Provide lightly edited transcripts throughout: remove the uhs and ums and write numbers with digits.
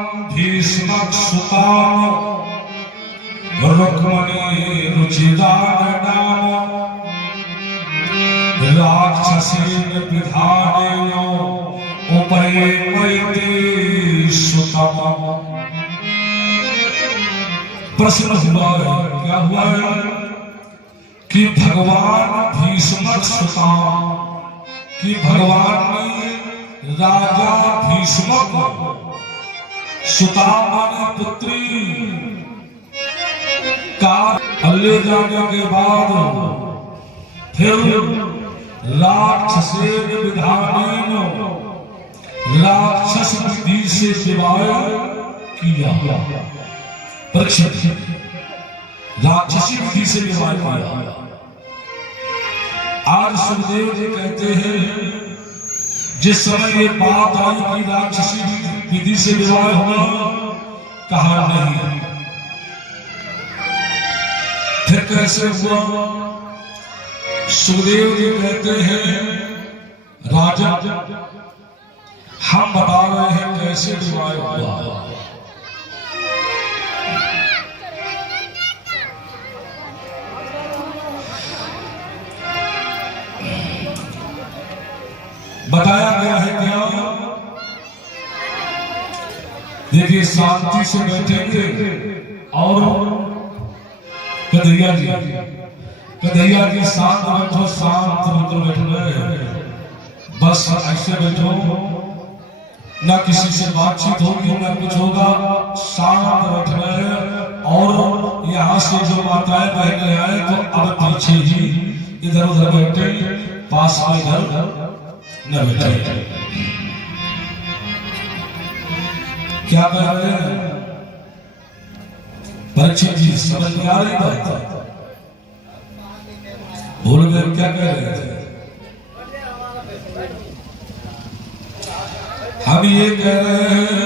भीष्मक सुताम रुक्मणी रुचिदान नाम राक्षसेन विधानेन उपैमैति सुतम। प्रश्न हुआ है, क्या हुआ है कि भगवान भीष्मक सुताम कि भगवान ने राजा भीष्मक सुतामानी पुत्री का ले जाने के बाद फिर राक्षसेन विधानेन राक्षस विधि से विवाह किया। परीक्षित राक्षसी विधि से विवाह किया। आज सुखदेव जी कहते हैं जिस समय ये बात आई कि राक्षसी विधि से विवाह होना, कहा नहीं। फिर कैसे हुआ? सुखदेव जी कहते हैं राजा हम बता रहे हैं कैसे विवाह हुआ। बताया गया है क्या? देखिए शांति से बैठेंगे और कन्हैया जी शांत बैठो, शांत मतलब बैठो, बस ऐसे बैठो, ना किसी से बातचीत होगी ना कुछ होगा, शांत बैठना है। और यहाँ से जो माताएं बहने आए तो अब पीछे ही इधर उधर बैठे, पास में इधर न बैठे। क्या कह रहे हैं परीक्षित जी? समझ में आ रही बात? भूल गए क्या कह रहे थे? हम ये कह रहे हैं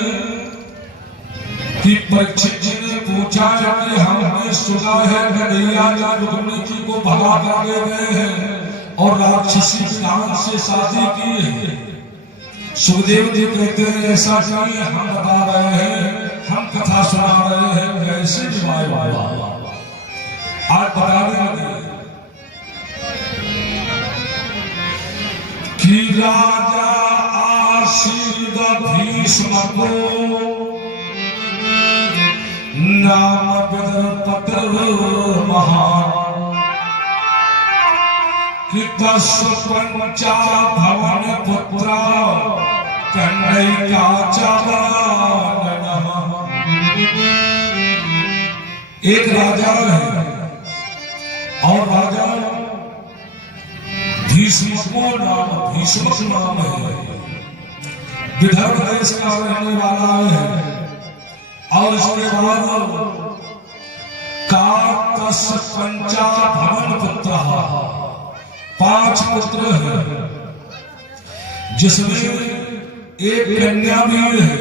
कि परीक्षित जी ने पूछा कि हमने सुना है कन्हैया जी रुक्मिणी जी को भगा कर ले गए हैं और राक्षसी विधान से शादी की है। सुखदेव जी कहते हैं ऐसा नहीं, हम बता रहे हैं, हम कथा सुना रहे हैं कैसे विवाह हुआ। आज बता रहे कि राजा आशीर्द भीष्मको नाम विदर्पत्र महान पंचा भवन पुत्र कन्हैया एक राजा है और राजा भीष्मक नाम है, विदर्भ देश का रहने वाला है। और इसके बाद पंचा भवन पुत्र 5 पुत्र हैं, जिसमें एक कन्या भी है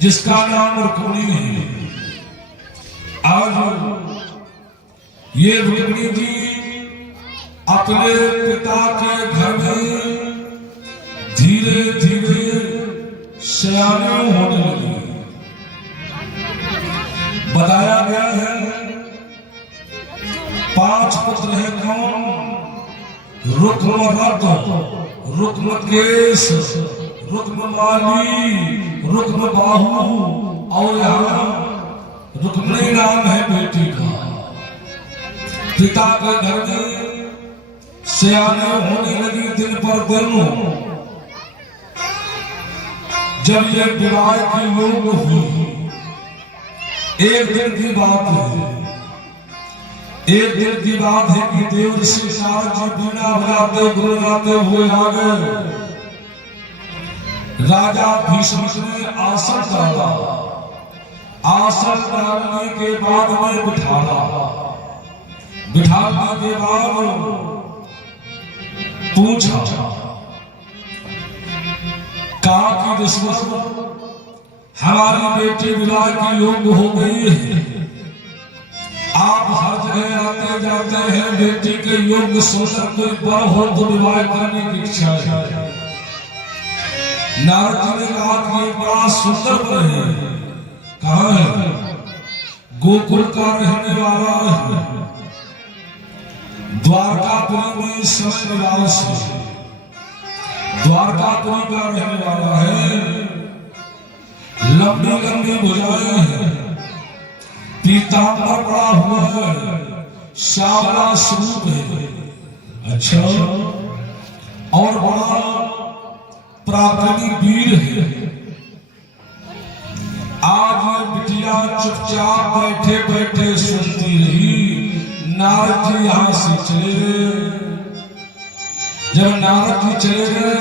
जिसका नाम रुक्मिणी है। आज ये रुक्मिणी जी अपने पिता के घर में धीरे धीरे सयानी होने लगी। बताया गया है 5 पुत्र है कौन? रुक्मरथ, रुक्मकेश, रुक्ममाली, रुक्मबाहु और यहाँ रुक्मिणी नाम है बेटी का। पिता के घर में सयाने होने लगी दिन पर दिन। जब ये विवाह की योग हुई, एक दिन की बात है, एक दिन की बात है कि देवर्षि नारद जी बीना बजाते गुनगुनाते हुए आ गए। राजा भीष्मक ने आसन डाला, आसन डालने के बाद में बिठाला, बिठाने के बाद पूछा, कहा कि दुश्मन हमारी बेटी विवाह की योग हो गई है, आप हर जगह आते जाते हैं, बेटी के योग सुनकर कोई बड़ा हो तो विवाह करने की इच्छा है। नारद जी ने कहा कि एक बड़ा सुंदर वन है। कहाँ है? गोकुल का रहने वाला है, द्वारकापुरी में समय निवास है, द्वारकापुरी का रहने वाला है। लंबी लंबी भुजाएं हैं, पीताम्बर पड़ा हुआ है, श्यामला स्वरूप है। अच्छा, और बड़ा पराक्रमी वीर है। आज ये बिटिया चुपचाप बैठे बैठे सुनती रही। नारद जी यहां से चले गए। जब नारद जी चले गए,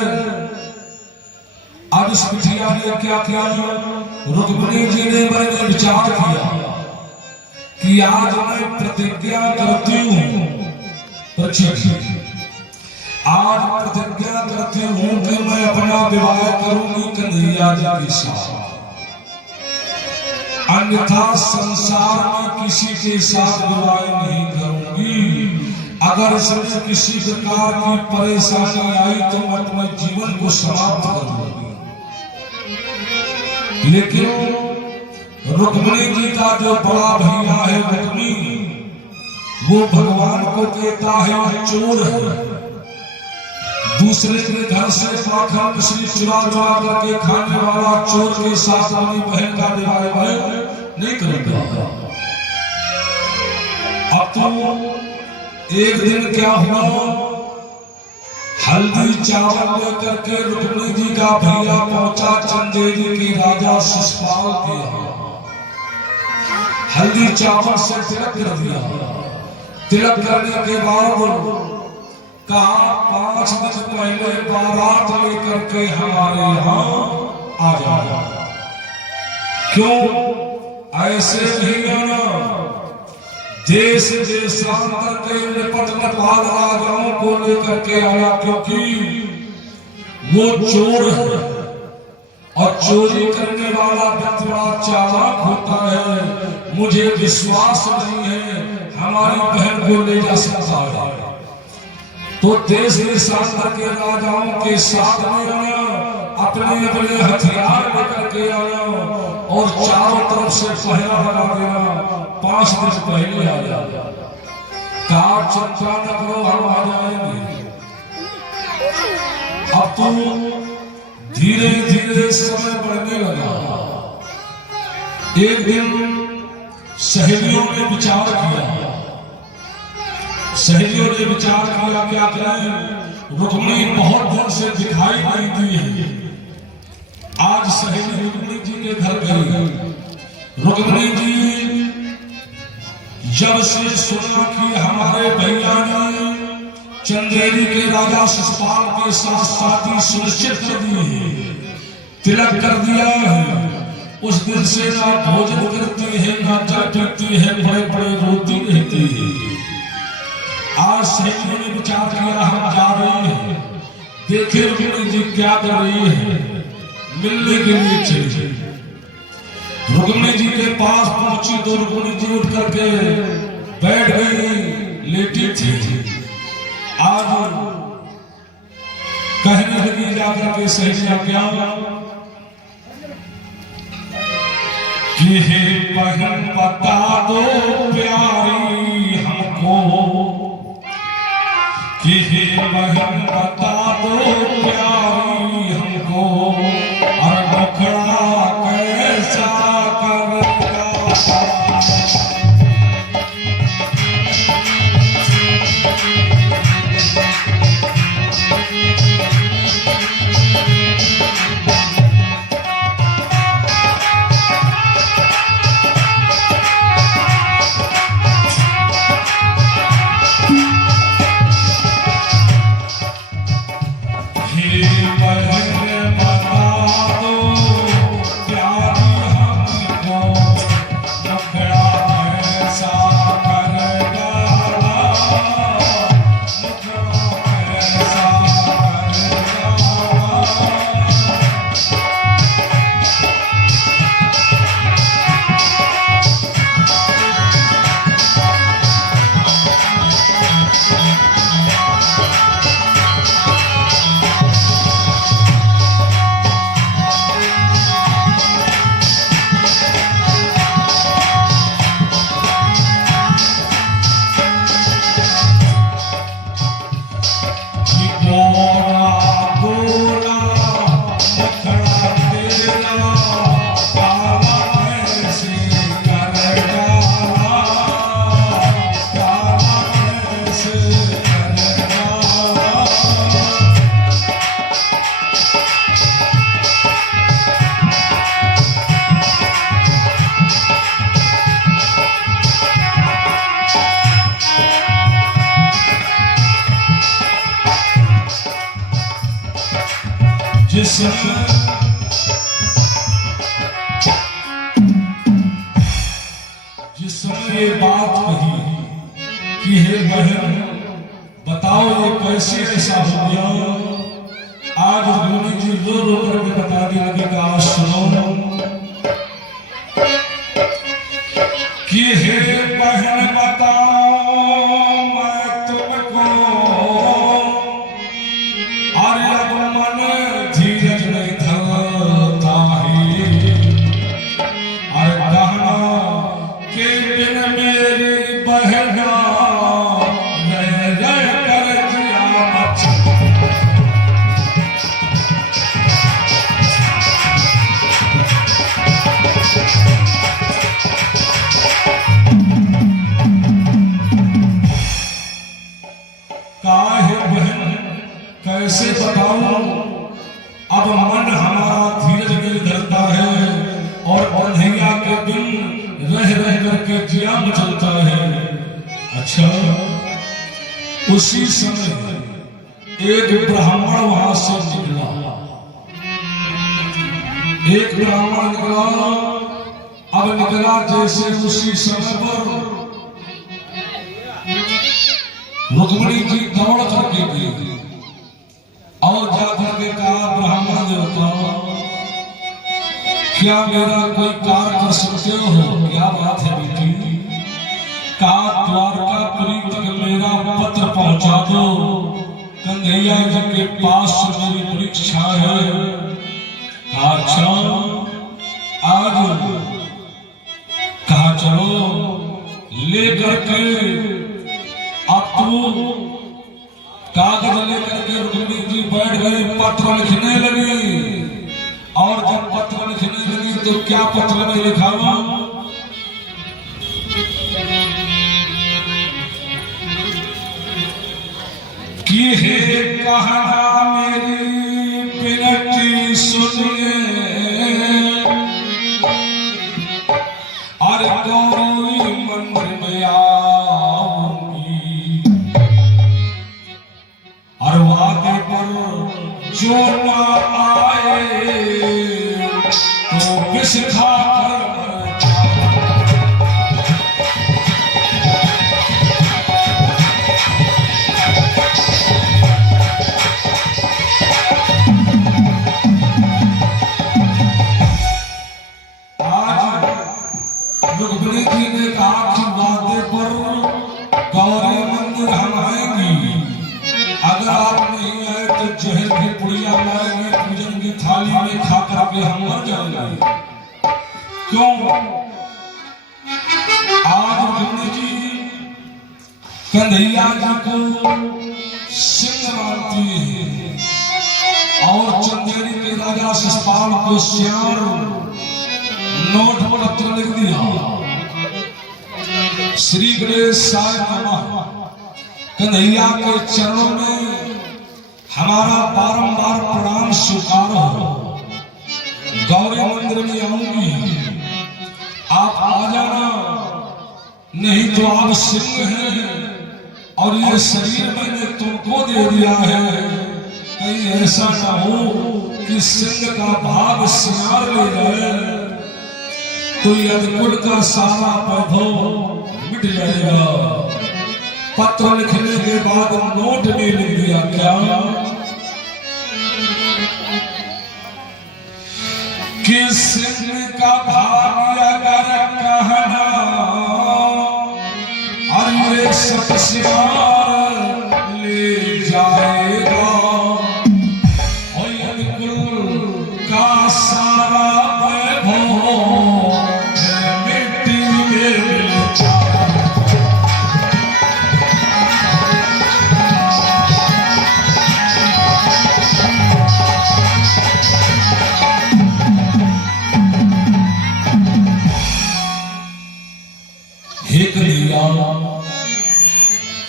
अब इस बिटिया ने क्या किया? रुक्मिणी जी ने मैंने विचार किया कि आज मैं प्रतिज्ञा करती हूं, आज प्रतिज्ञा करती हूं कि मैं अपना विवाह करूंगी कन्हैया जी के साथ, अन्यथा संसार में किसी के साथ विवाह नहीं करूंगी। अगर इसमें किसी प्रकार की परेशानी आई तो मैं अपने जीवन को समाप्त कर दूंगी। लेकिन रुक्मिणी जी का जो बड़ा भैया है रुक्मी, वो भगवान को कहता है चोर है। दूसरे के घर से माखन मछली चुरा चुरा करके खाने वाला चोर के साथ अपनी बहन का विवाह नहीं करेगा। अब तो एक दिन क्या हुआ, हल्दी चावल लेकर के रुक्मिणी जी का भैया पहुंचा चंदेरी के राजा शिशुपाल के यहाँ। हल्दी चावल से तिलक कर दिया। तिलक करने के बाद कहा 5 दिन पहले बारात लेकर के हमारे यहाँ आ जाओ। क्यों? ऐसे नहीं आना, देश देशांतर के निपट नपाल राजाओं को लेकर के आया, क्योंकि वो चोर है और चोरी करने वाला व्यक्ति बड़ा चालाक होता है। मुझे विश्वास नहीं है हमारी बहन को ले जा सकता है। तो देश देशांतर के राजाओं के साथ में आया, अपने अपने हथियार लेकर के आया और चारों तरफ से पहरा लगा देना। 5 दिन पहले आया, कहा चिंता न करो हम आ जाएंगे। अब तो धीरे धीरे समय बढ़ने लगा। एक दिन सहेलियों ने विचार किया, सहेलियों ने विचार किया क्या करें, रुक्मिणी बहुत दिन से दिखाई नहीं दी है। आज सहेली रुक्मिणी जी के घर गई। रुक्मिणी जी जब से सुना कि हमारे भैया ने चंदेरी के राजा शिशुपाल के साथ शादी सुनिश्चित कर दी है, तिलक कर दिया है, उस दिन से ना भोजन करती है ना जल पीती है, बड़े बड़े रोती रहती है। आज सहेलियों ने विचार किया हम जा रहे हैं, देखे रुक्मिणी जी क्या कर रही है, मिलने के लिए चली। रुक्मिणी जी के पास पहुंची तो रुक्मिणी जी उठ करके बैठ गई, लेटी थी। आज कहने लगी जाकर के सहेलियां क्या कि हे बहन बता दो प्यारी हमको, कि हे बहन बता दो प्यारी हमको, और मुखड़ा कैसा करेगा। जिस समय ये बात कही कि हे बहन बताओ ये कैसे ऐसा हो गया, आज गुरु जी रो रो करके बताने लगे कि आज सुनो कि हे बहन बताओ मैं तुमको, अरे अब मन धीरज नहीं धरता है, अरे कहना के बिन मेरी बहना रह रह कर जिया मच। काहे बहन कैसे बताऊं, अब मन हमारा धीरज नहीं धरता है और कन्हैया के बिन रह रह करके जिया मचलता है। अच्छा, उसी समय एक ब्राह्मण वहां से निकला, एक ब्राह्मण निकला। अब निकला जैसे उसी समय पर रुक्मिणी जी दौड़ करके गई और जाकर के कहा ब्राह्मण देवता क्या मेरा कोई कार्य कर सकते हो? क्या बात है बेटी? कहा द्वारकापुरी तक मेरा पत्र पहुंचा दो, कन्हैया जी के पास मेरी परीक्षा है। अच्छा आज कहा चलो लेकर के। अब तो कागज लेकर के रुक्मिणी जी बैठ गई, पत्र लिखने लगी। और जब पत्र लिखने लगी तो क्या पत्र में लिखा हुआ, कि हे कहना मेरी विनती सुनिए, अरे गौरी मंदिर में आऊंगी, और वादे पर जो ना आए तो विष खाकर रुक्मिणी जी ने कहा कि वादे पर गौरी मंदिर हम आएंगी, अगर आप नहीं आए तो जहर की पुड़िया लाएंगे, पूजन की थाली में खा करके हम मर जाएंगे। क्यों? आज रुक्मिणी जी कन्हैया जी को सिंह मानती है और चंदेरी के राजा शिशुपाल को श्याम नोट पत्र लिख दिया, श्री गणेश साय नमः। कन्हैया के चरणों में हमारा बारंबार प्रणाम स्वीकार हो, गौरी मंदिर में आऊंगी, आप आ जाना, नहीं तो आप सिंह हैं और ये शरीर मैंने तुमको दे दिया है, कहीं ऐसा ना हो कि सिंह का भाग सिंगार ले जाए तो यदकुल का सारा वैभव मिट जाएगा। पत्र लिखने के बाद नोट में लिख दिया क्या कि सिंह का भाग अगर कहना, और ये सब सिंगार ले जाएगा, और यदकुल का सारा वैभव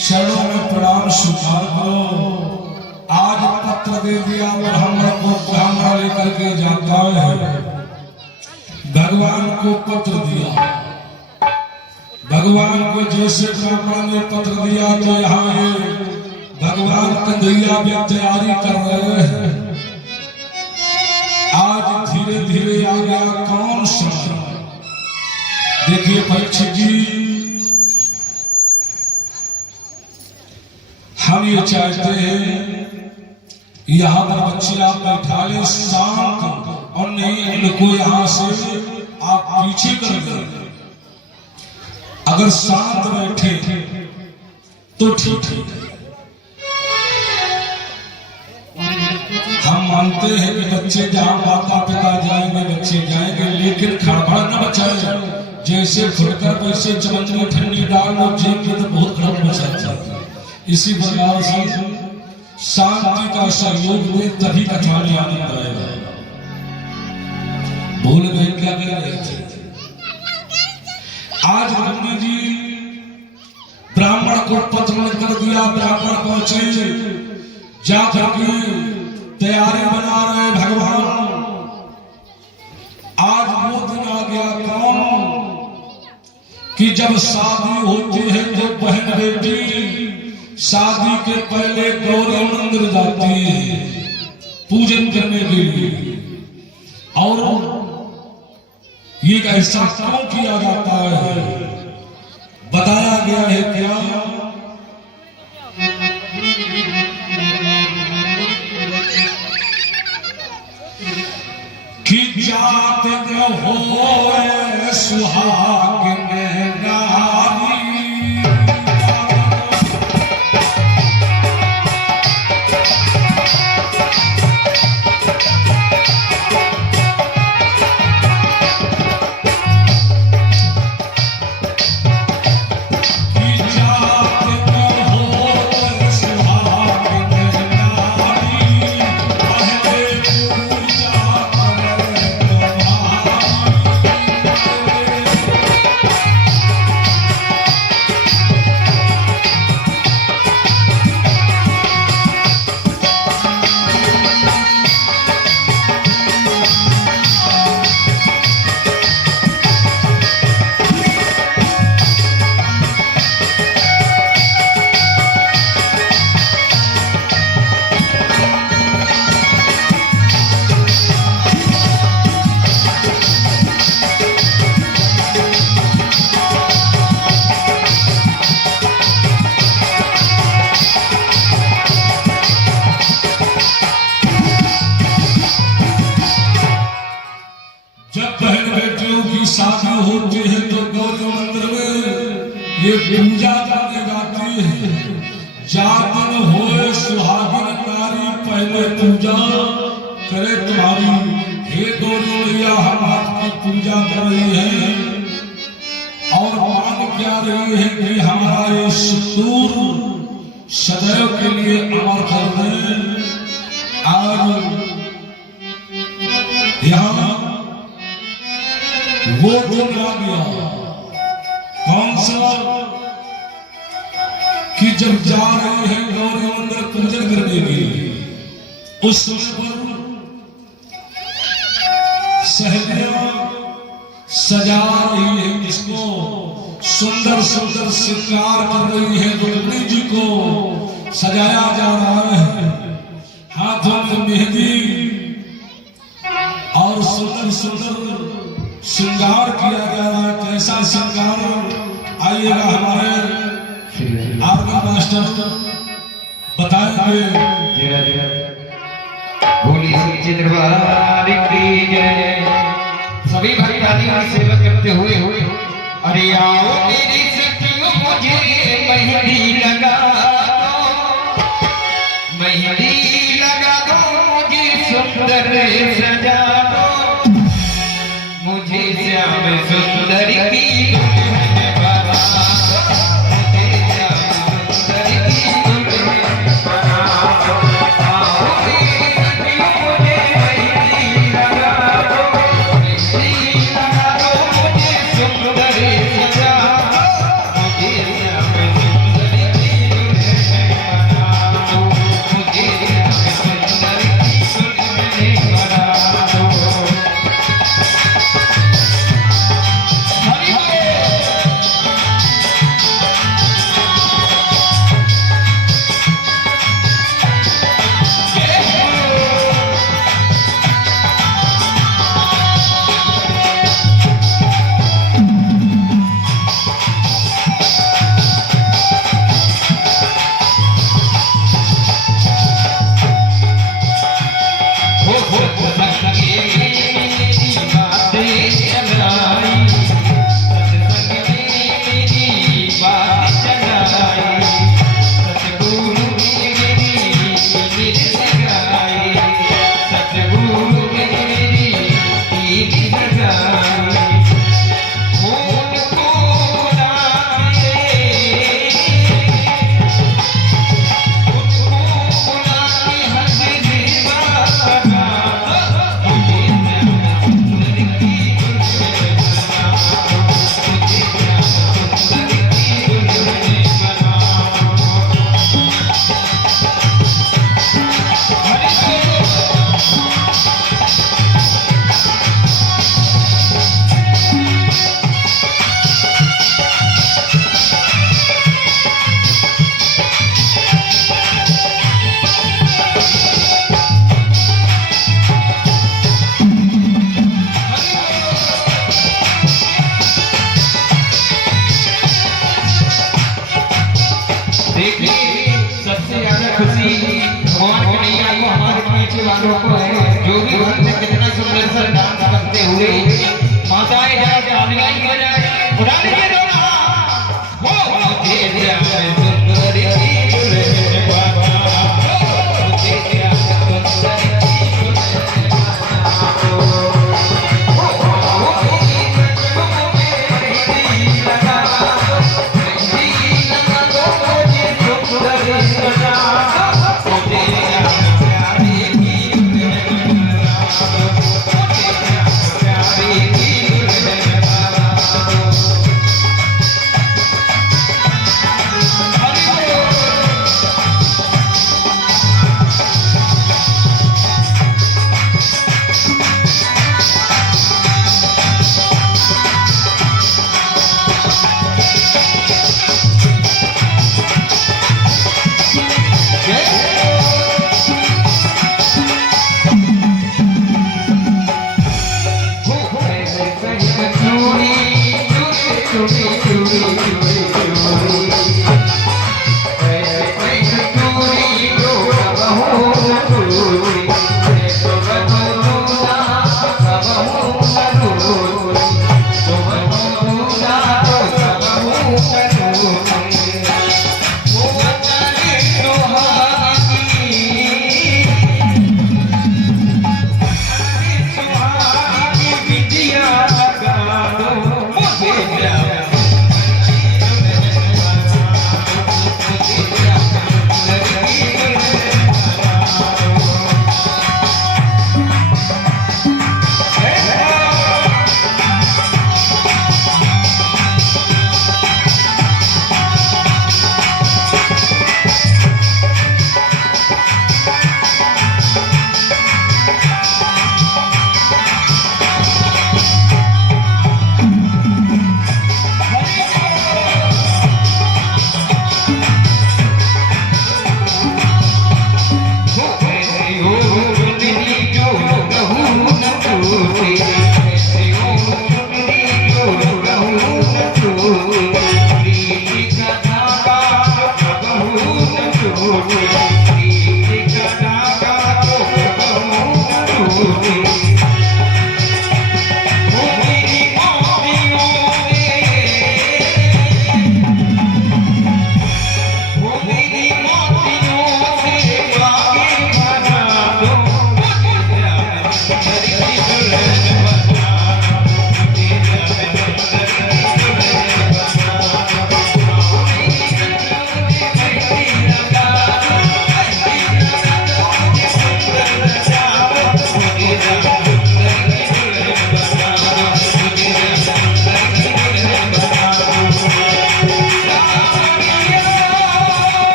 चरणों में प्रणाम स्वीकार करो। आज पत्र दे दिया ब्राह्मण को, ब्राह्मण लेकर के जाता है, भगवान को पत्र दिया, भगवान को जैसे ब्राह्मण ने पत्र दिया तो यहाँ भगवान कन्हैया भी तैयारी कर रहे हैं। परीक्षित जी, हम ये चाहते हैं यहाँ पर बच्चे आप बैठा ले शांत, और नहीं इनको यहाँ से आप पीछे कर दें। अगर शांत बैठे तो ठीक है। हम मानते हैं कि बच्चे जहाँ माता पिता जाएंगे बच्चे जाएंगे, लेकिन खड़बड़ न बचाए। जैसे खुलकर वैसे चमच में ठंडी डाल लो जेब तो बहुत खड़बड़ मचा। इसी प्रकार से शांति का सहयोग में तभी कथा में आनंद आएगा। भूल गए क्या कह रहे थे? आज ब्रह्मा जी ब्राह्मण को पत्र कर दिया, ब्राह्मण पहुंचे, जाकर के तैयारी बना रहे भगवान। आज वो दिन आ गया कौन कि जब शादी होती है तो बहन बेटी शादी के पहले गौरी मंदिर जाती है पूजन करने के लिए। और ये ऐसा क्यों किया जाता है बताया गया है क्या? कि जात न हो सुहाग में नारी, शादी होती है तो गौरी मंदिर में ये पूजा करने जाती है। जागन होए सुहागिन नारी पहले पूजा करे तुम्हारी। हे गौरी मैया हम आपकी पूजा कर रही है और मांग क्या रही है कि हमारा ये सिंदूर सदैव के लिए अमर कर दें। आज यहाँ वो दिन आ गया कौन सा कि जब जा रहे हैं गौरी मंदिर पूजन करने के लिए, उस समय पर सहेलियां सजा रही है, इसको सुंदर सुंदर श्रृंगार कर रही है। रुक्मिणी जी को सजाया जा रहा है, हाथों में मेहंदी और सुंदर सुंदर श्रृंगार किया जा रहा है। कैसा श्रृंगार आइएगा हमारे आर्गन मास्टर बताएंगे। बोली श्री दरबार की जय। सभी भाई बहनों की सेवा करते हुए अरे आओ मेरी सखियों मुझे मेहंदी लगा दो, मेहंदी लगा दो मुझे सुंदर सजा दो, मुझे श्याम सुंदर की नवरात्रों को जो भी भक्त कितना सुंदर सा डांस करते हुए माताएं जरा तालियां बजाएं उड़ा लीजिए दोनों हाथ हो मुझे जाए सुंदरी दुल्हन बाबा मुझे जाए सुंदरी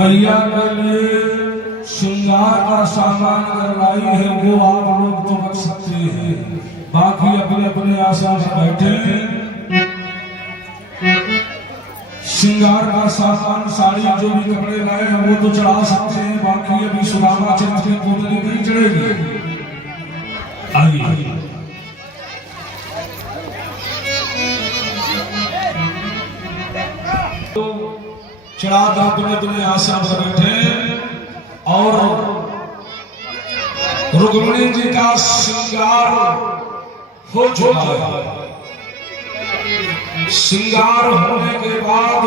मैया के लिए श्रृंगार का सामान अगर लाई है वो आप लोग तो रख सकते हैं, बाकी अपने अपने आशा से बैठे। श्रृंगार का सामान साड़ी जो भी कपड़े लाए हैं वो तो चढ़ा सकते हैं, बाकी अभी सुदामा चंद की पुतली नहीं चढ़ेगी। आइए चढ़ा दो अपने अपने आशा पर बैठे। और रुक्मिणी जी का श्रृंगार हो चुका है। श्रृंगार होने के बाद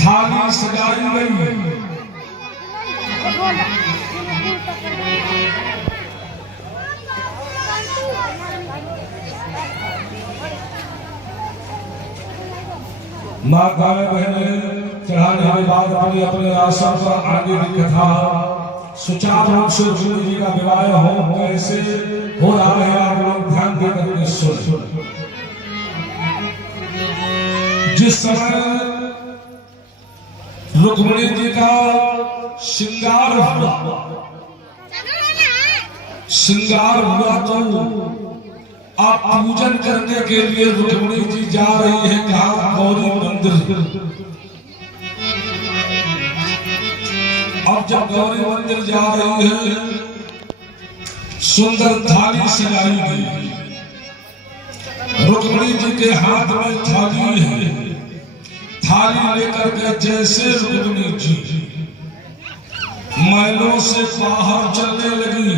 थाली सजाई गई। माताएं बहनें चढ़ाने के बाद अपने अपने आसन पर आगे की कथा सुचारू रूप से रुक्मिणी जी का विवाह हो कैसे हो रहा है आप लोग ध्यान देकर के सुन। जिस समय रुक्मिणी जी का श्रृंगार हुआ तो आप पूजन करने के लिए रुक्मिणी जी जा रही है कहा गौरी मंदिर। अब जब गौरी मंदिर जा रही है सुंदर थाली सजाई गई, रुक्मिणी जी के हाथ में थाली है। थाली लेकर के जैसे रुक्मिणी जी महलों से बाहर चलने लगी,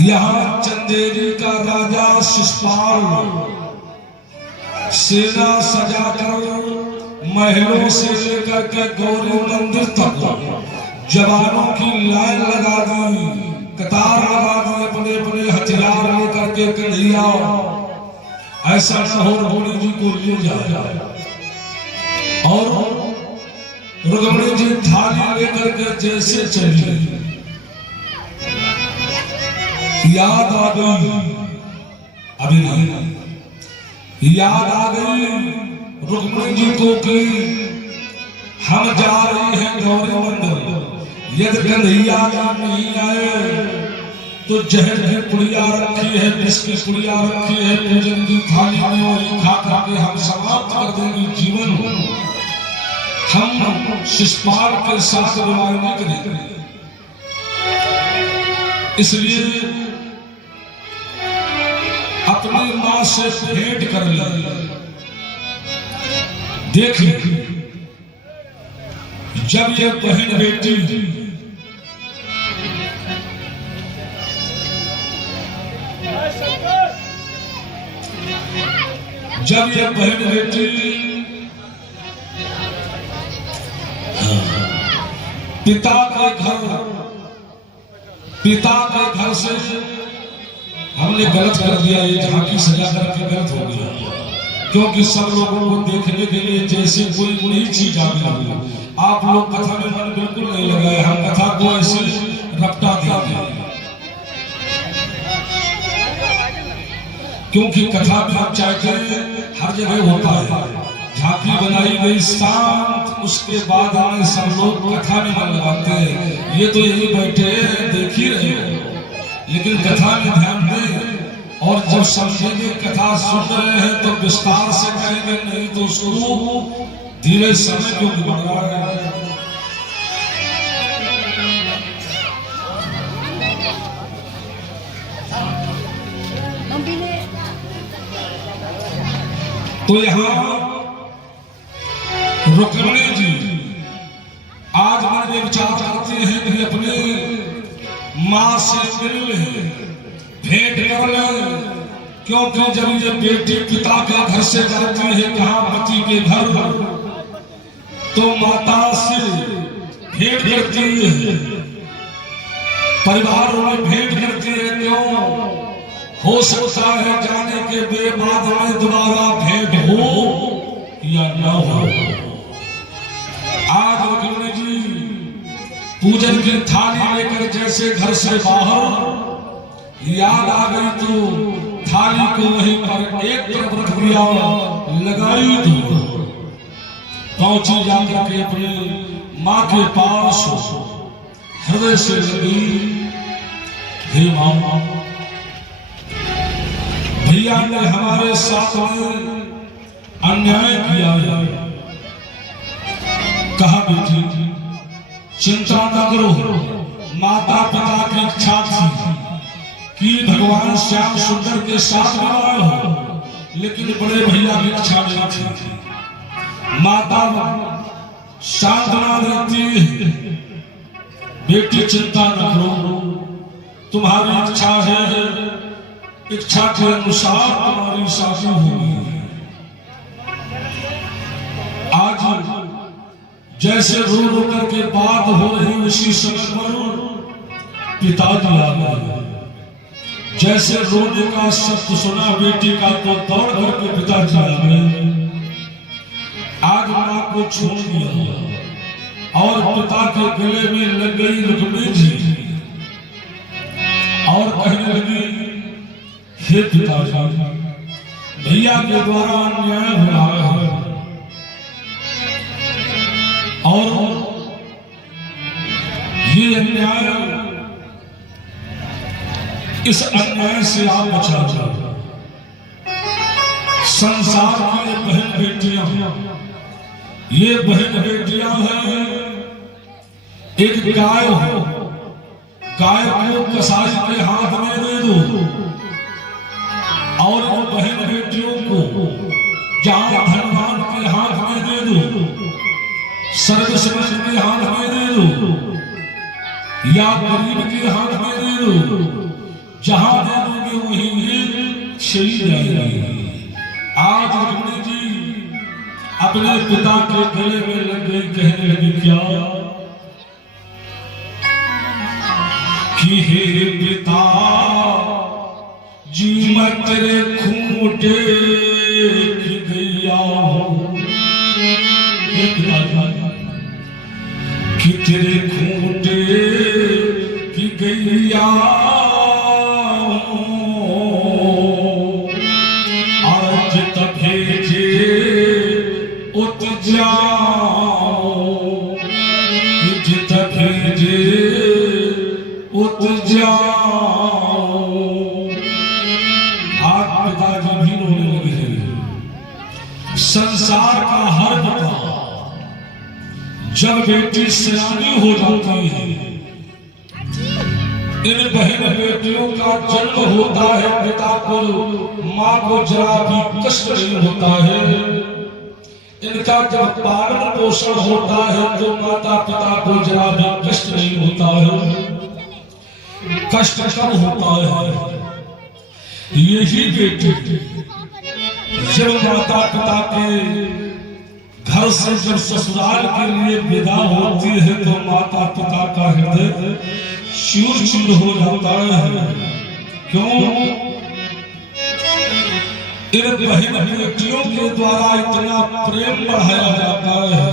यहाँ चंदेरी का राजा शिशुपाल सेना सजाकर महलों से लेकर के गौरी मंदिर तक जवानों की लाइन लगा दी, कतार लगा दी, अपने अपने हथियार लेकर के कन्हैया ऐसा न हो रुक्मिणी जी को ले जाए। और रुक्मिणी जी थाली लेकर के जैसे चली, याद आ गई, अभी नहीं याद आ गई रुक्मिणी जी को कि हम जा रहे हैं गौरी मंदिर, यदि कन्हैया नहीं आए तो जहर की पुड़िया रखी है, विष की पुड़िया रखी है, पूजन की थाली में वही खा खा के हम समाप्त कर देंगे जीवन। हम शिशुपाल के साथ विवाह नहीं करेंगे, इसलिए अपनी मां से भेंट कर ले। देखिए जब ये बहन बेटी पिता के घर से हमने गलत कर दिया, ये झांकी सजा करके गलत हो गया, क्योंकि सब लोगों को देखने के लिए जैसे कोई नई चीज आ गई। आप लोग कथा में मन बिल्कुल नहीं लगाए, हम कथा को ऐसे रपटा देते, क्योंकि कथा में आप चाहते हैं हर जगह होता है। झांकी बनाई गई शांत, उसके बाद आए सब लोग कथा में मन लगाते हैं। ये तो यही बैठे देख ही रहे हो, लेकिन कथा में ध्यान दें, और जब समझेंगे कथा सुन रहे हैं तो विस्तार से कहेंगे, नहीं तो उसको धीरे समय क्यों बढ़ रहा है। तो यहाँ रुक्मिणी जी आज मैंने विचार करते हैं कि अपने मां से मिल भेंट कर ले, क्योंकि जब ये बेटी पिता के घर से जाती है कहाँ पति के घर, तो माता से भेंट करती है, परिवार में भेंट करती है। क्यों हो सकता है जाने के बाद में दोबारा भेंट हो या न हो। आज रुक्मिणी जी पूजन की थाली लेकर जैसे घर से बाहर याद आ गई, तो थाली को वहीं पर एक तरफ रख दिया, लगाई तो पहुंची जाकर के अपनी मां के पास हृदय से लगी, हे मां, भैया ने हमारे साथ में अन्याय किया है। कहा बेटी चिंता न करो, माता पिता की इच्छा थी कि भगवान श्याम सुंदर के साथ विवाह हो, लेकिन बड़े भैया की इच्छा नहीं थी। माता सांत्वना देती है, बेटी चिंता न करो, तुम्हारी इच्छा है, इच्छा के अनुसार तुम्हारी शादी होगी। आज जैसे रो रो करके बात हो रही, उसी समय पर पिताजी आ गए। जैसे रोने का शब्द सुना बेटी का, तो दौड़ करके पिताजी आ गए। आज माँ को छोड़ दिया और पिता के गले में लग गई रुक्मिणी जी और कहने लगी, हे पिताजी, भैया के द्वारा अन्याय हो रहा है और ये अन्याय, इस अन्याय से आप बचा जाओ। संसार की बहन बेटियां, ये बहन बेटियां हैं, एक गाय हो, गाय को कसाई के हाथ में दे दो और बहन बेटियों को जहां धनवान के हाथ में दे दो, सर्वश्रेष्ठ के हाथ में दे दो या गरीब के हाथ में दे दो, जहां दे दोगे वहीं ये चली जाएगी। आज रुक्मिणी जी अपने पिता के गले में लग गई, कहने लगी क्या कि हे पिता जी, मैं तेरे खूंटे की गैया हूं, कि तेरे खूंटे की गैया आज तक भेजे उत जाओ, जित भेजे उत जाओ। आज पिताजी भी रोने लगे। संसार का हर पिता जब बेटी सयानी हो जाती है, इन बहन बेटियों का जन्म होता है, पिता को माँ को जरा भी कष्ट नहीं होता है। इनका जब पालन पोषण होता है तो माता पिता को जरा भी कष्ट नहीं होता है, कष्ट कम होता है। यही बेटी जब माता पिता के घर से जब ससुराल के लिए विदा होती है तो माता पिता का हृदय चूर-चूर हो जाता है। क्यों? इन बहन बेटियों के द्वारा इतना प्रेम बढ़ाया जाता है,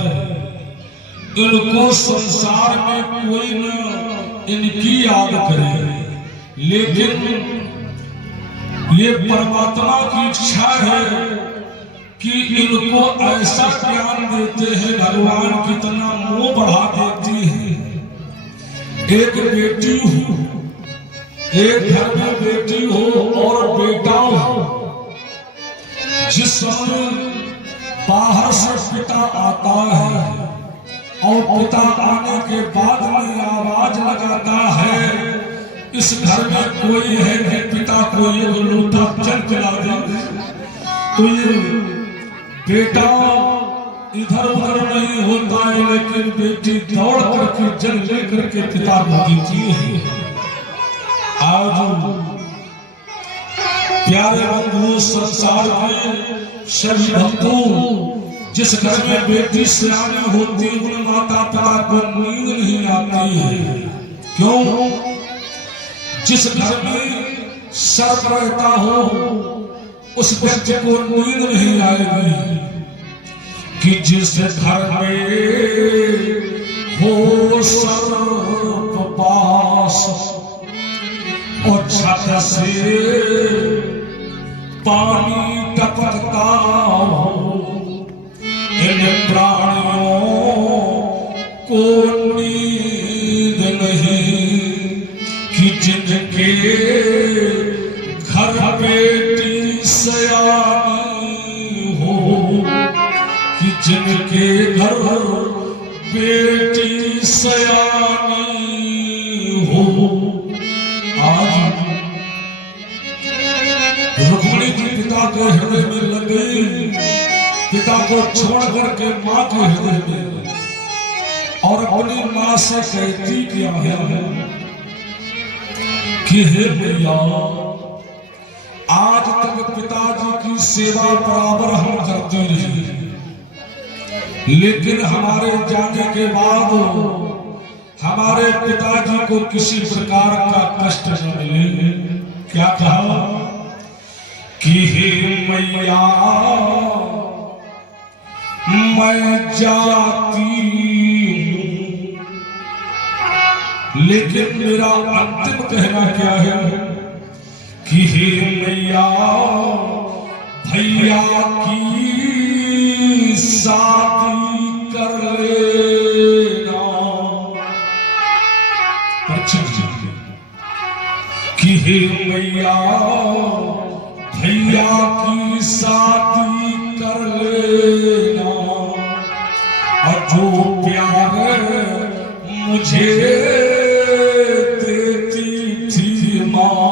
इनको संसार में कोई न इनकी याद करे, लेकिन ये परमात्मा की इच्छा है कि इनको ऐसा ज्ञान देते हैं, भगवान कितना मोह बढ़ा देती है। एक बेटी हो, एक घर में बेटी हो और बेटा हो, जिस समय बाहर से पिता आता है और पिता आने के बाद में आवाज लगाता है, इस घर में कोई है कि पिता को एक लोटा जल पिला दे, तो ये बेटा इधर उधर नहीं होता है, लेकिन बेटी दौड़ करके जल लेकर के पिता को देती है। आज प्यारे बंधु, संसार के सभी भक्तों, जिस घर में बेटी सयानी होती है उन माता पिता को नींद नहीं आती है। क्यों? जिस घर में सर्प रहता हो उस व्यक्ति को नींद नहीं आएगी, कि जिस घर में हो सर्प पास और छत से पानी टपकता हो, इन प्राणियों को नींद नहीं, कि जिनके घर बेटी सयानी हो, कि जिनके घर बेटी सयानी हो। आज रुक्मिणी जी पिता के हृदय में लग गई, पिता को छोड़ करके माँ के हृदय में, और अपनी माँ से कहती क्या है कि हे भैया, आज तक पिताजी की सेवा बराबर हम करते रहे, लेकिन हमारे जाने के बाद हमारे पिताजी को किसी प्रकार का कष्ट न मिले। क्या कहा कि हे मैया मैं जाती हूं, लेकिन मेरा अंतिम कहना क्या है कि हे मैया भैया की शादी कर लेना। कि हे मैया भैया की शादी कर लेना, और जो प्यार मुझे देती थी माँ,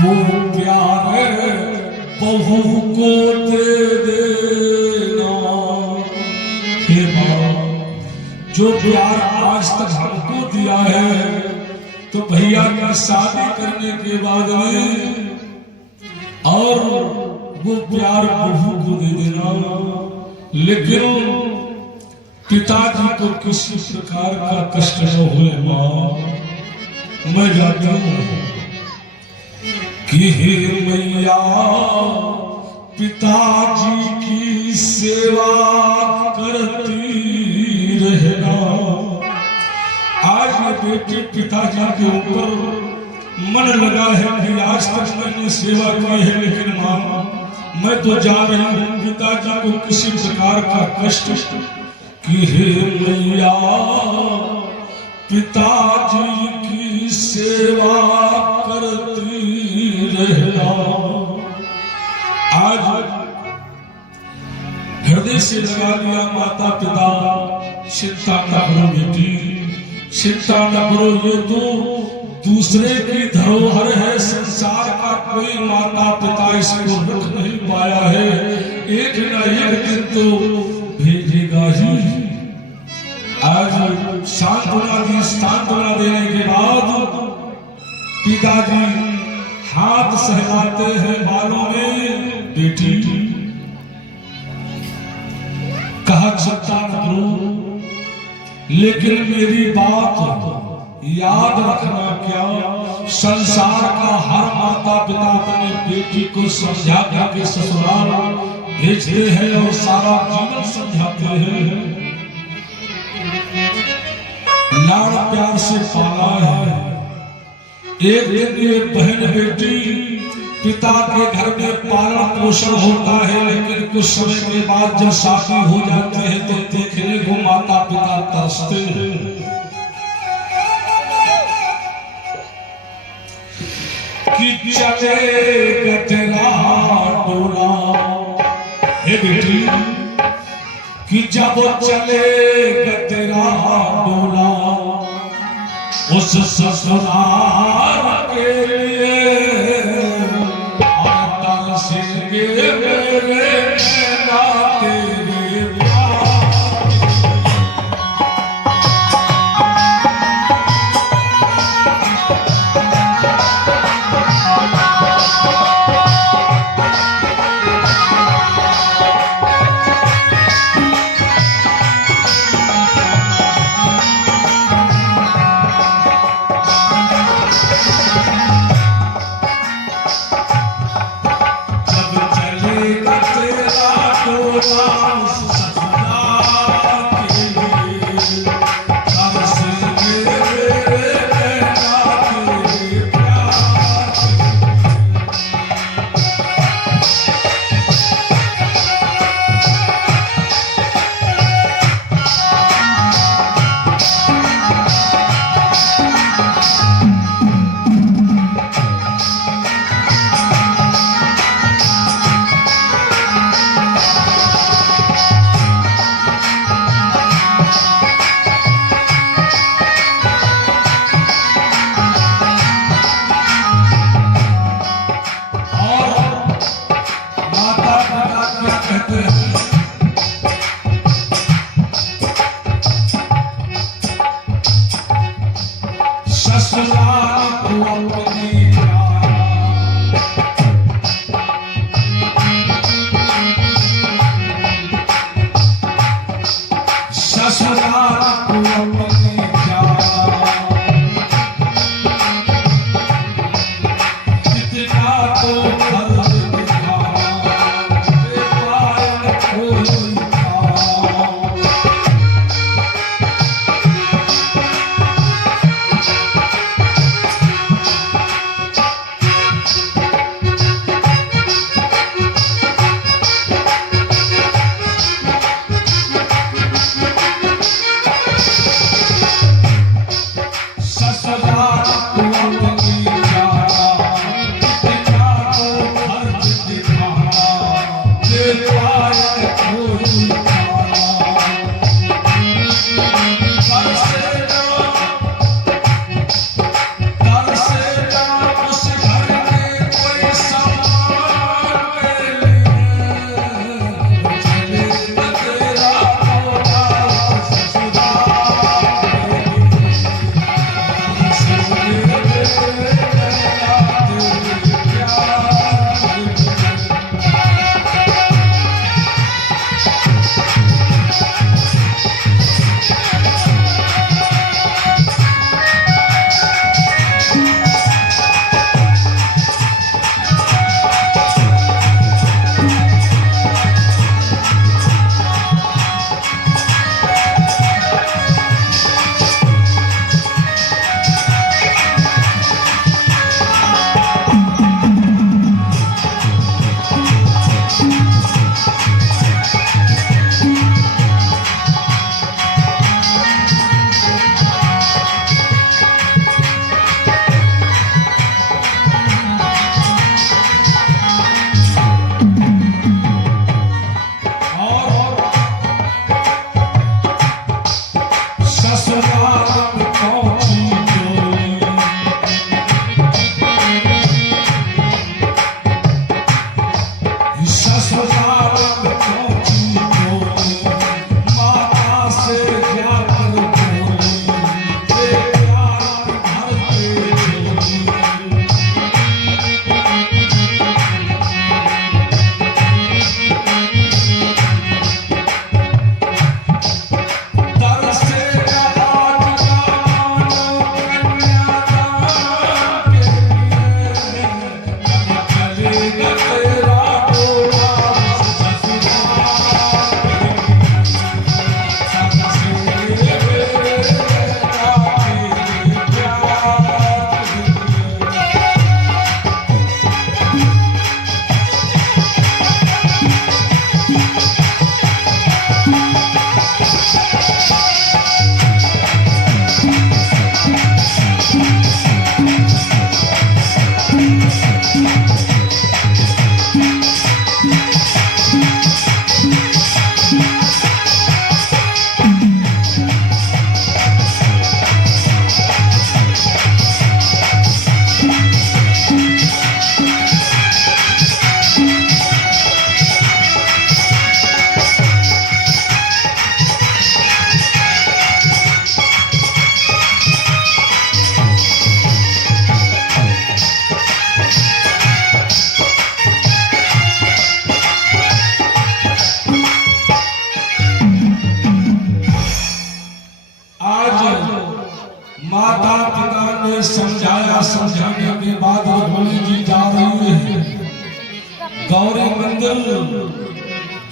वो प्यार बहू को दे देना। हे माँ, जो प्यार आज तक हमको दिया है, तो भैया की शादी करने के बाद में और वो प्यार बहू को दे देना। लेकिन पिताजी को किसी प्रकार का कष्ट न हुए माँ, मैं जाता हूँ कि हे मैया पिताजी की सेवा करती रहना। आज ये बेटी पिताजी के ऊपर मन लगा है कि आज तक मैंने सेवा की है, लेकिन माँ मैं तो जा रही हूँ, पिताजी को किसी प्रकार का कष्ट कि हे मैया पिताजी की सेवा करती रहना। आज हृदय से लगा लिया माता पिता, चिंता न करो बेटी, चिंता न करो, ये तो दूसरे की धरोहर है संसार का, कोई माता पिता इसको रख नहीं पाया है, एक न एक दिन तो भेजेगा ही। आज सांत्वना देने के बाद पिताजी हाथ सहलाते हैं बालों में, बेटी कहा सकता न करो, लेकिन मेरी बात याद रखना, क्या संसार का हर माता पिता अपने बेटी को समझा करके ससुराल भेजते हैं और सारा जीवन समझाते हैं। लाड़ प्यार से पाला है, एक दिन ये बहन बेटी पिता के घर में पालन पोषण होता है, लेकिन कुछ समय के बाद जब शादी हो जाती है तो देखने को माता पिता तरसते हैं। कि चलेगा तेरा टोला, हे बेटी कि जब चलेगा तेरा टोला उस ससुराल के लिए तरसेंगे मेरे नैना तेरे प्यार।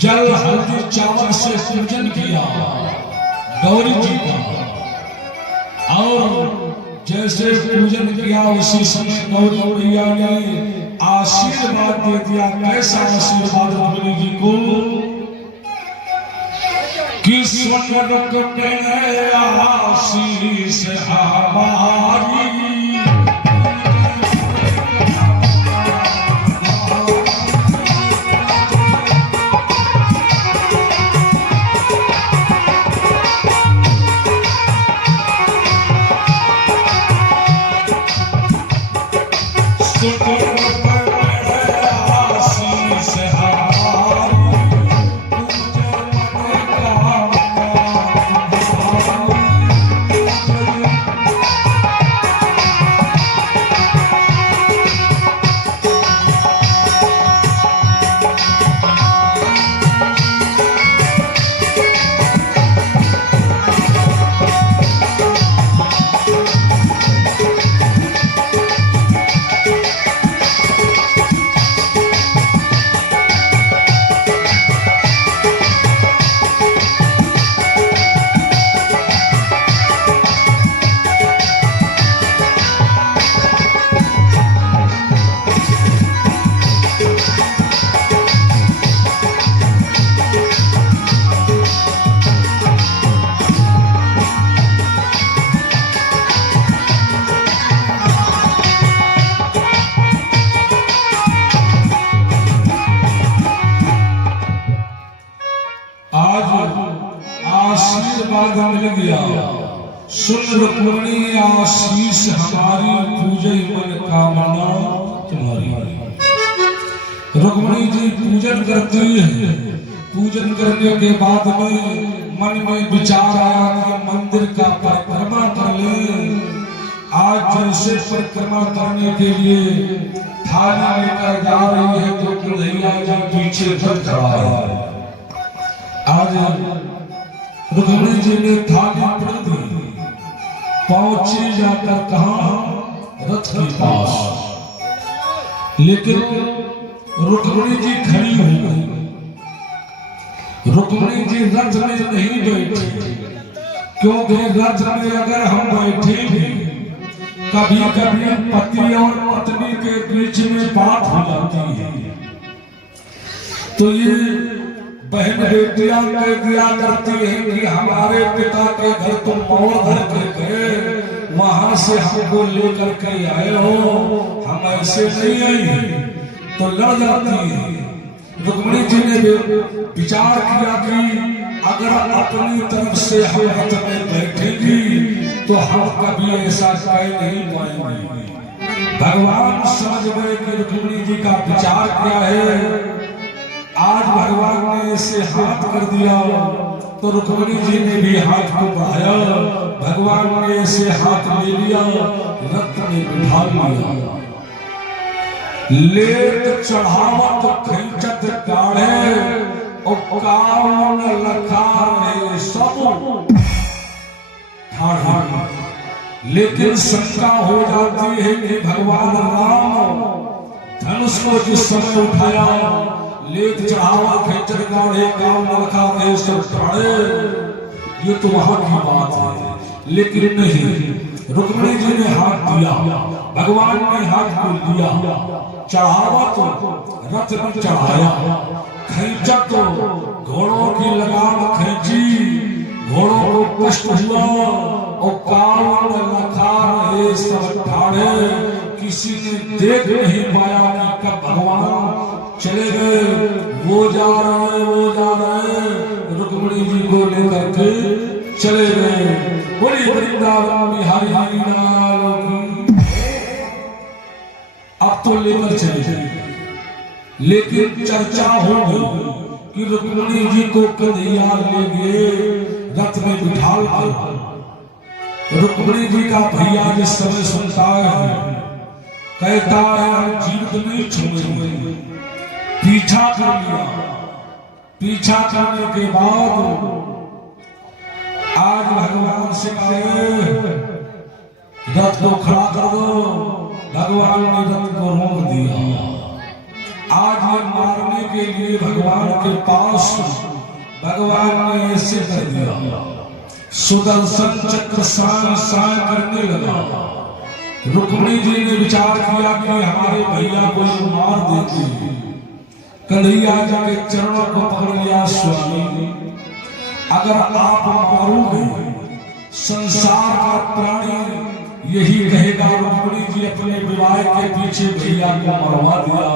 जल हल्दी चावल से पूजन किया गौरी जी का, और जैसे पूजन किया उसी समय गौरी मैया ने आशीर्वाद दे दिया। कैसा आशीर्वाद गौरी जी को कि स्वर्ग में आशीष हमारी, आशीर्वाद मिल गया। सुन रुक्मिणी आशीष हमारी, पूजे मनोकामना तुम्हारी। रुक्मिणी जी पूजन करती है। पूजन करने के बाद में मन में विचार आया कि मंदिर का परिक्रमा कर ले। आज जैसे परिक्रमा करने के लिए थाली लेकर जा रही है तो कन्हैया जी पीछे खड़ा है। आज रुक्मिणी जी ने थाली पकड़ दी, पहुंची जाकर कहा रथ के पास, लेकिन रुक्मिणी जी खड़ी हो गई। रुक्मिणी जी रथ में नहीं बैठी, क्योंकि रथ में अगर हम बैठेंगे कभी कभी पति और पत्नी के बीच में बात हो जाती है, तो ये बहन बेटियां कह दिया करती है कि हमारे पिता के घर तुम और घर करके वहां से हमको लेकर के आए हो, हम ऐसे नहीं आई, तो लड़ जाती है। रुक्मिणी जी ने विचार किया कि अगर अपनी तरफ से हम रथ में बैठेगी तो हम कभी ऐसा कह नहीं पाएंगे। भगवान समझ गए कि रुक्मिणी जी का विचार क्या है। आज भगवान ने इसे हाथ कर दिया तो रुक्मिणी जी ने भी हाथ को बढ़ाया। भगवान ने इसे हाथ ले लिया, रथ में बिठा लिया। लेत चढ़ावत खिंचत गाढ़े और कावन लखार सब ठाढ़ा। लेकिन शंका हो जाती है कि भगवान राम धनुष को जिस समय उठाया, लेत चढ़ावा खिंचत गाढ़े कावन लखार सब ठाढ़े, ये तो वहां की बात है। लेकिन नहीं, रुक्मिणी जी ने हाथ दिया, भगवान ने हाथ को लिया, चढ़ावा तो रथ में चढ़ाया, खींचा तो घोड़ों की लगाम खींची, घोड़ों को कष्ट हुआ और कावन लखार सब ठाढ़े। किसी ने देख नहीं पाया कि कब भगवान चले गए। वो जा रहे रुक्मिणी जी को लेकर के चले गए। बोली वृंदावन बिहारी लाल की। अब तो लेकर चले गए, लेकिन चर्चा हो गई कि रुक्मिणी जी को कन्हैया ले गए रथ में बिठा कर। रुक्मिणी जी का भैया जिस समय सुनता है, कहता है जीवित नहीं छोड़ेंगे, पीछा कर लिया। पीछा करने के बाद आज भगवान से कहे रथ को खड़ा कर दो। भगवान ने रथ को रोक दिया। आज ये मारने के लिए भगवान के पास भगवान ने ऐसे कर दिया, सुदर्शन चक्र सांग सांग करने लगा। रुक्मिणी जी ने विचार किया कि हमारे भैया को मार देती। कन्हैया जी के चरणों को पकड़ लिया, स्वामी अगर आप मारोगे संसार का प्राणी यही कहेगा रुक्मिणी जी अपने विवाह के पीछे भैया को मरवा दिया,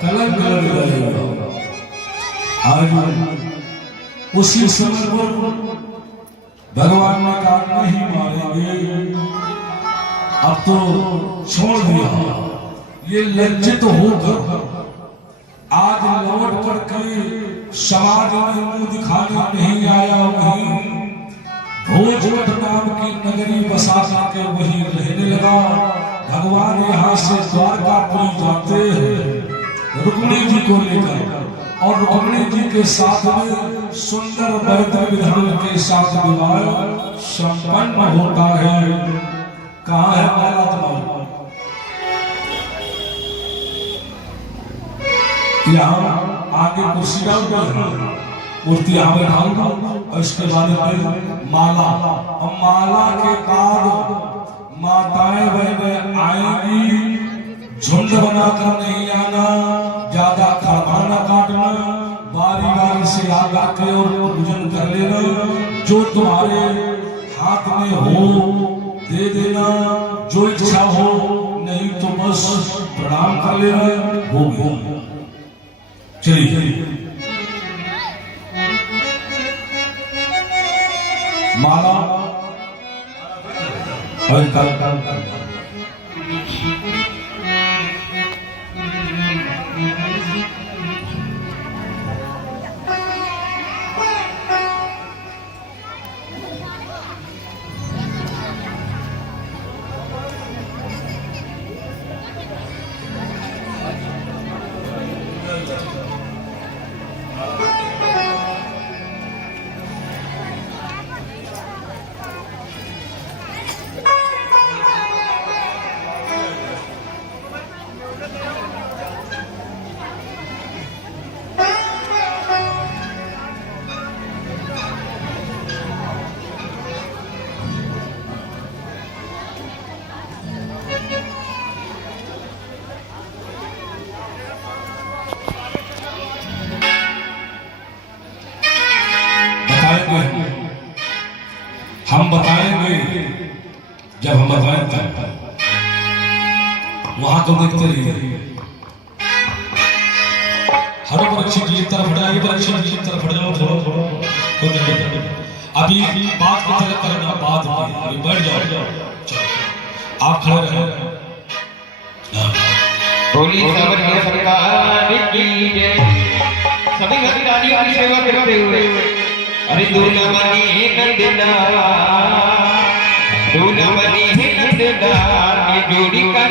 कलंक लग जाएगा। आज उसी समय पर भगवान ने कहा नहीं मारेंगे, अब तो छोड़ दिया। ये लज्जित होकर आज लौट करके समाज में मुंह दिखाने नहीं आया, वहीं भोजपुर नाम की नगरी बसा के वहीं रहने लगा। भगवान यहाँ से द्वारकापुरी जाते हैं रुक्मिणी जी को लेकर, और रुक्मिणी जी के साथ में सुंदर वैद्य विधान के साथ विवाह संपन्न होता है। कहाँ है माला तुम्हारी? यहाँ आगे कुर्सी डाल मूर्ति यहाँ बैठा और इसके बाद में माला, और माला के बाद माताएं बहनें आएंगी। झुंड बनाकर नहीं आना, ज्यादा खरबाना काटना, बारी बारी से आगा के और पूजन कर लेना। जो तुम्हारे हाथ में हो दे देना, जो इच्छा हो, नहीं तो बस प्रणाम कर लेना। हो चलिए माला और हम बताएंगे, जब हम बताएंगे वहां तो देखते रहिए। हर परीक्षित जी तरफ हटाइए, परीक्षित जी तरफ हट जाओ थोड़ा। अभी बात को तरफ करना, बात अभी बैठ जाओ, आप खड़े रहे। बोली सबरी सरकार की जय। सभी अधिकारियों की सेवा करते हुए अरे दूनमनी नंदना, दूनमनी नंदना, जोड़ी का